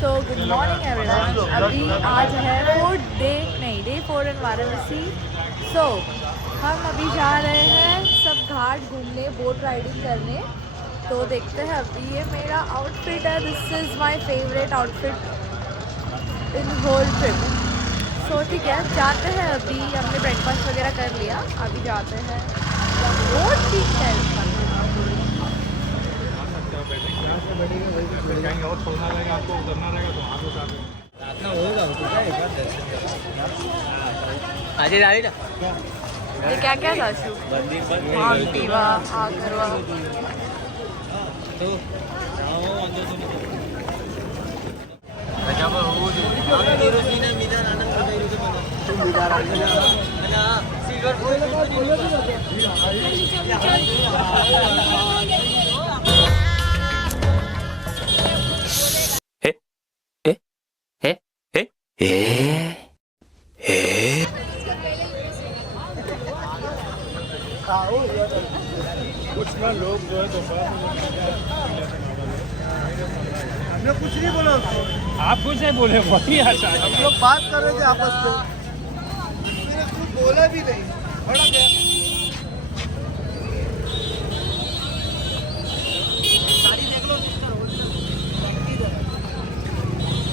So good morning everyone. अभी आज है डे 4 इन वाराणसी। सो हम अभी जा रहे हैं सब घाट घूमने, बोट राइडिंग करने। तो देखते हैं। अभी ये मेरा आउटफिट है। This is my favourite outfit in whole trip. So ठीक है, जाते हैं। अभी हमने ब्रेकफास्ट वगैरह कर लिया, अभी जाते हैं। बोट ठीक है। ये क्या क्या था शू? दीवा आगरवा। कुछ ना लोग जो है तो हमने कुछ नहीं बोला। आप कुछ नहीं बोले, वही अच्छा। हम लोग बात कर रहे थे आपस में, मैंने कुछ बोला भी नहीं, बड़ा गया।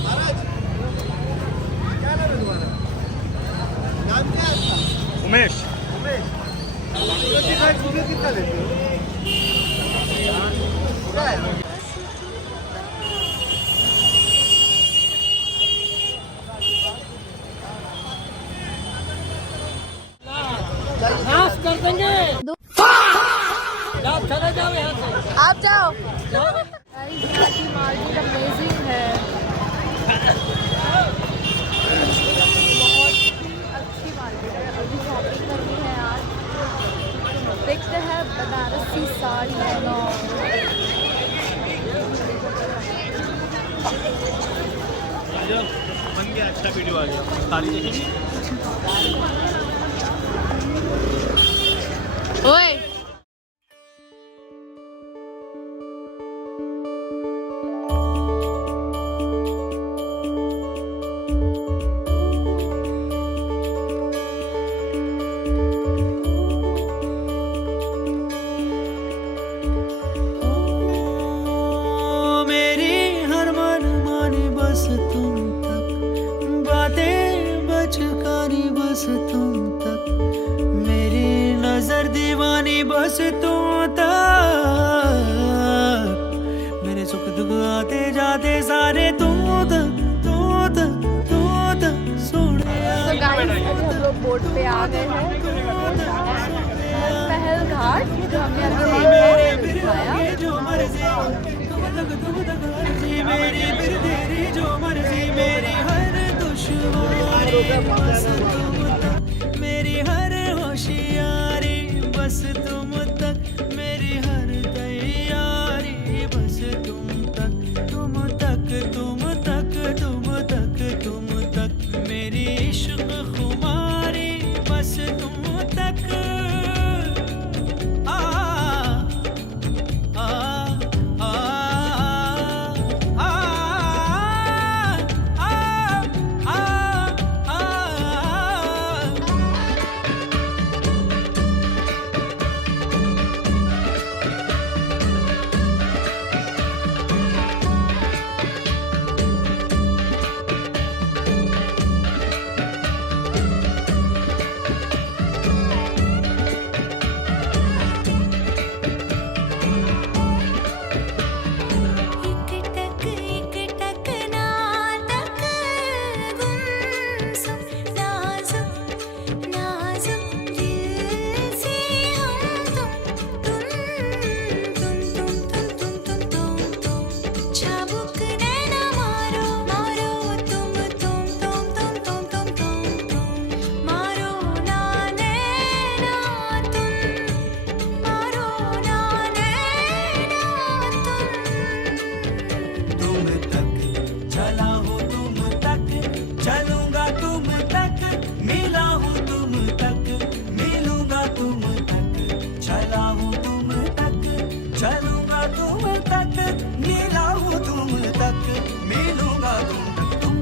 महाराज क्या नाम है तुम्हारा? नाम क्या है आपका? उमेश। उमेश कितना लेते हो? कर देंगे। चले जाओ यहाँ से। आप जाओ। मार्केट अमेजिंग है, बहुत अच्छी मार्केट है। अभी शॉपिंग करनी है आज। देखते हैं बनारसी साड़ी बन गया, अच्छा वीडियो आ गया। साड़ी देखेंगे। ओए तुम तक मेरी नजर दीवानी, बस तुम तक मेरे सुख दुख आते जाते सारे तुम तक सोने। तो गाइस अभी हम लोग बोट पे आ गए हैं। पहल घाट जो हमने अभी देखा है, जो मर्जी तुम तक मर्जी मेरी, फिर तेरी जो मर्जी मेरी, हर दुश्मनी बस तुम तक मेरी, हर होशियारी बस तुम तक मेरी, हर तैयारी बस तुम तक मेरी इश्क खुमारी बस तुम तक।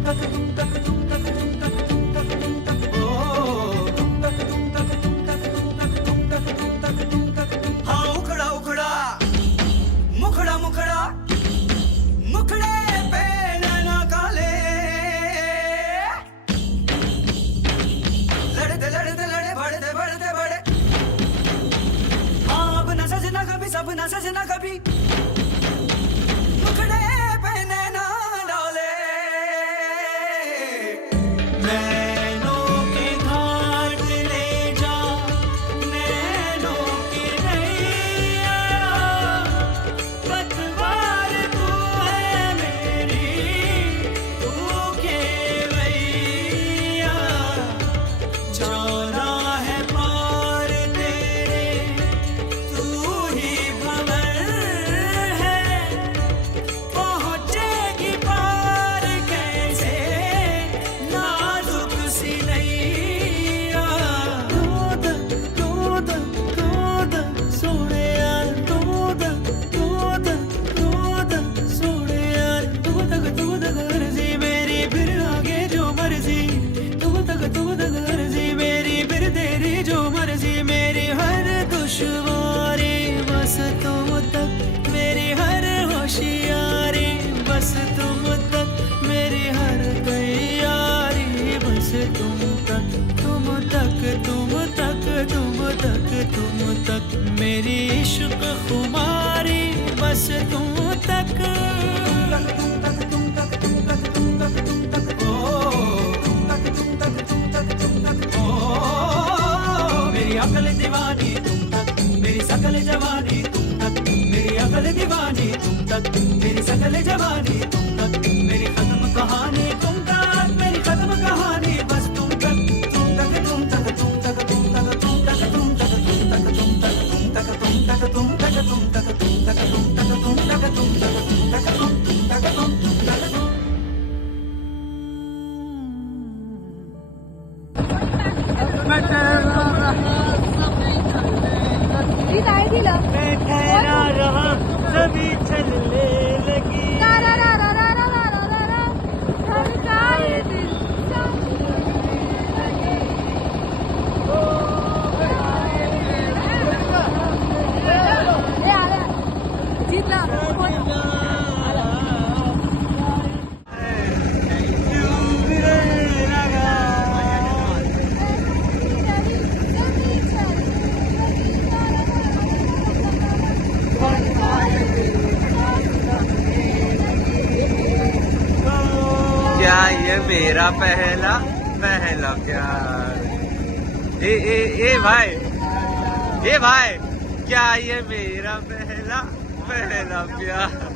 हाँ उखड़ा उखड़ा मुखड़ा मुखड़ा मुखड़े पे नैना काले लड़ते लड़ते लड़े बढ़ते बढ़ते बढ़े हाँ अब न सजना कभी सब न सजना कभी मुखड़े पे नैना डाले नैनों के घाट ले जा नैनों की नैया पतवार तू है मेरी तू केवैया जाना है पार तेरे तू ही भंवर है पहुँचेगी पार कैसे नाजुक सी नैया दूध दूध दूध सोने यार दूध दूध दूध सोने यार दूध गर्जी मेरी फिर आगे जो मर्जी दूध गर्जी मेरी फिर तेरी जो मर्जी मेरी हर दुश्वारी बस तुम तक मेरी हर होशियारी बस तुम तक मेरी हर तैयारी बस तुम तक तुम तक तुम तक तुम तक तुम तक मेरी इश्क खुमारी बस तुम तक मेरी अकल दीवानी तुम तक मेरी सकल जवानी तुम तक मेरी अकल दीवानी तुम तक मेरी सकल जवानी तुम तक मेरी खत्म कहानी तुम तक मेरी खत्म कहानी बस तुम तक तुम तक तुम तक तुम तक तुम तक तुम तक तुम तक तुम तक तुम तक तुम तक तुम तक तुम तक तुम तक तुम तक तुम तक तुम तक तुम तक तुम तक तुम तक तुम ठहरा रहा सभी चलने लगी क्या ये मेरा पहला पहला प्यार ए भाई क्या ये मेरा पहला पहला प्यार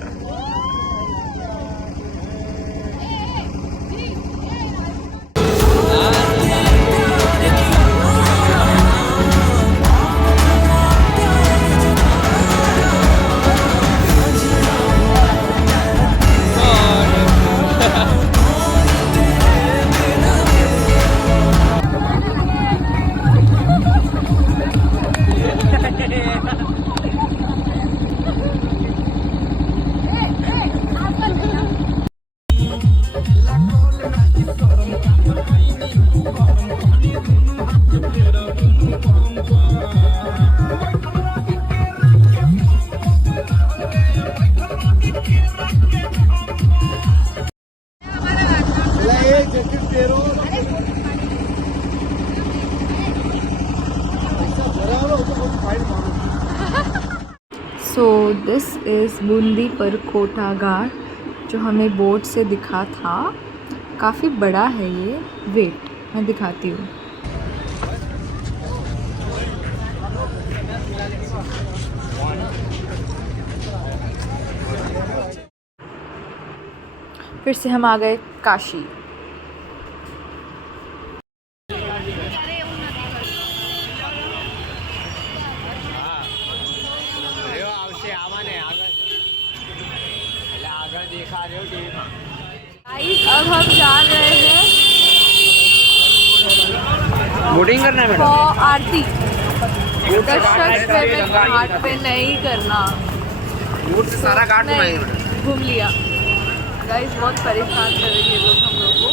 सो दिस इज़ बूंदी परकोटा घाट जो हमें बोट से दिखा था। काफ़ी बड़ा है ये। वेट मैं दिखाती हूँ। फिर से हम आ गए काशी। अब हम जा रहे हैं बोटिंग करना है मैडम। आरती घाट पे नहीं करना। सारा घाट घूम लिया। गाइस बहुत परेशान कर रही है लोग हम लोग को।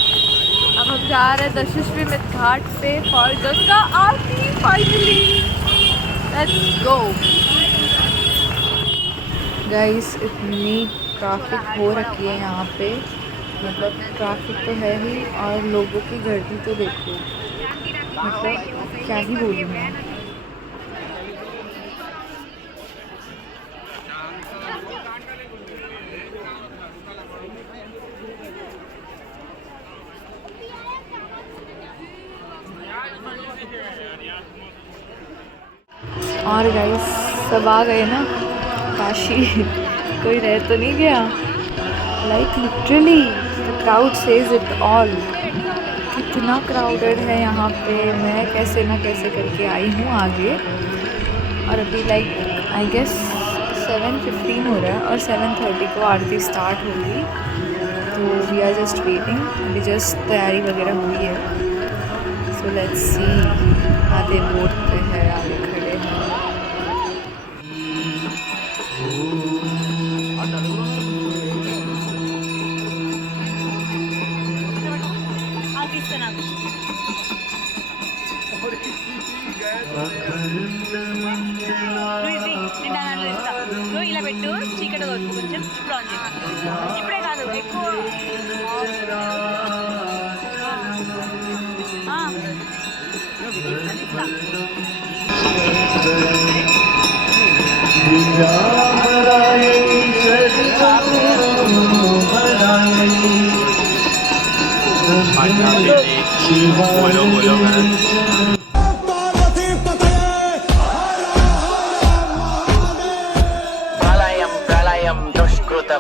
अब हम जा रहे हैं दशाश्वमेध घाट पे for Ganga Aarti finally. Let's go guys. इतनी ट्रैफिक हो रखी है यहाँ पे, मतलब ट्रैफिक तो है ही और लोगों की गर्दी तो देखो, मतलब क्या ही बोलूँ मैं। और गाइस सब आ गए ना काशी, कोई रह तो नहीं गया। Like literally the crowd says it all. कितना क्राउडेड है यहाँ पे। मैं कैसे ना कैसे करके आई हूँ आगे, और अभी लाइक आई गेस 7:15 हो रहा है और 7:30 को आरती स्टार्ट होगी। तो वी आर जस्ट वेटिंग। अभी जस्ट तैयारी वगैरह हुई है। So let's see. आधे बोट पे है, आधे खड़े हैं। నువ్వు ఇలా పెట్టు, చీకటి వద్దు, కొంచెం ఇప్పుడు ఆన్ చేయి. ఇప్పుడే కాదు, ఎక్కువ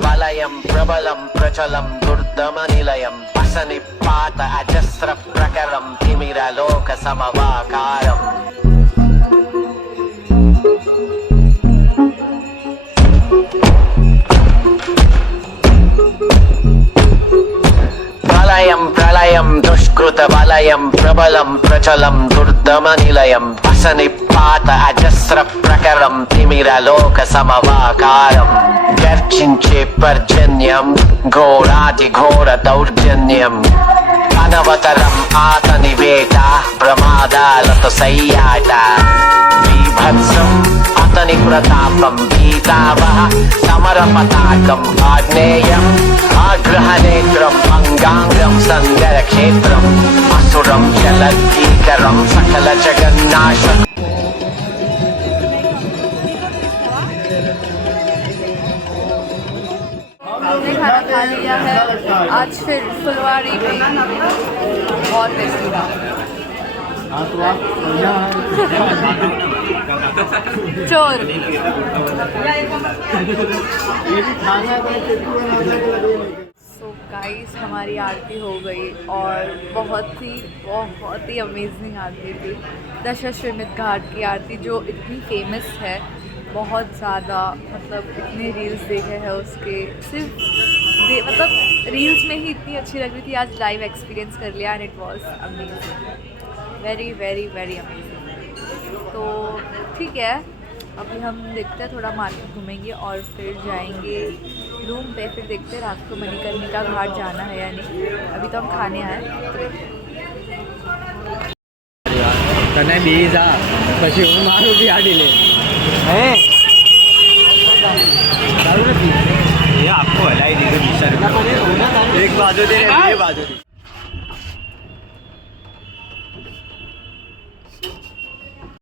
వలయం ప్రబలం ప్రచలం దుర్దమనిలయం అసనిపాత అజస్ర ప్రకరం తిమిరలోక సమవాకారం. ప్రళయం ప్రళయం దుష్కృత వలయం ప్రబలం ప్రచలం దుర్దమనిలయం అసనిపాత అజస్ర ప్రకరం తిమిరలోక సమవాకారం. గర్జించే పర్జన్యం ఘోరాది ఘోర దౌర్జన్యం అనవతరం ఆతని వేట ప్రమాదాలతో సయ్యాట. బీభత్సం అతని ప్రతాపం భీతావహ సమర పతాకం ఆగ్నేయం ఆగ్రహనేత్రం అంగాంగం సంగర క్షేత్రం అసురం జలకీకరం సకల జగన్నాశం. हमने खाना खा लिया है। आज फिर फुलवाड़ी में और टेस्टी था। चोर। सो गाइस हमारी आरती हो गई और बहुत ही अमेजिंग आरती थी। दशाश्वमेध घाट की आरती जो इतनी फेमस है, बहुत ज़्यादा, मतलब इतने रील्स देखे हैं उसके, सिर्फ मतलब रील्स में ही इतनी अच्छी लग रही थी। आज लाइव एक्सपीरियंस कर लिया and it was amazing, very very very amazing. तो ठीक है, अभी हम देखते हैं, थोड़ा मार्केट घूमेंगे और फिर जाएंगे रूम पे। फिर देखते हैं रात को मणिकर्णिका घाट जाना है या नहीं। अभी तो हम खाने आए तने बीजा પછી હું મારું બી આડી લે હે दारू ये आपको हलाई दी तो 20 रुपये एक बाजू दे रहे, ये बाजू दे।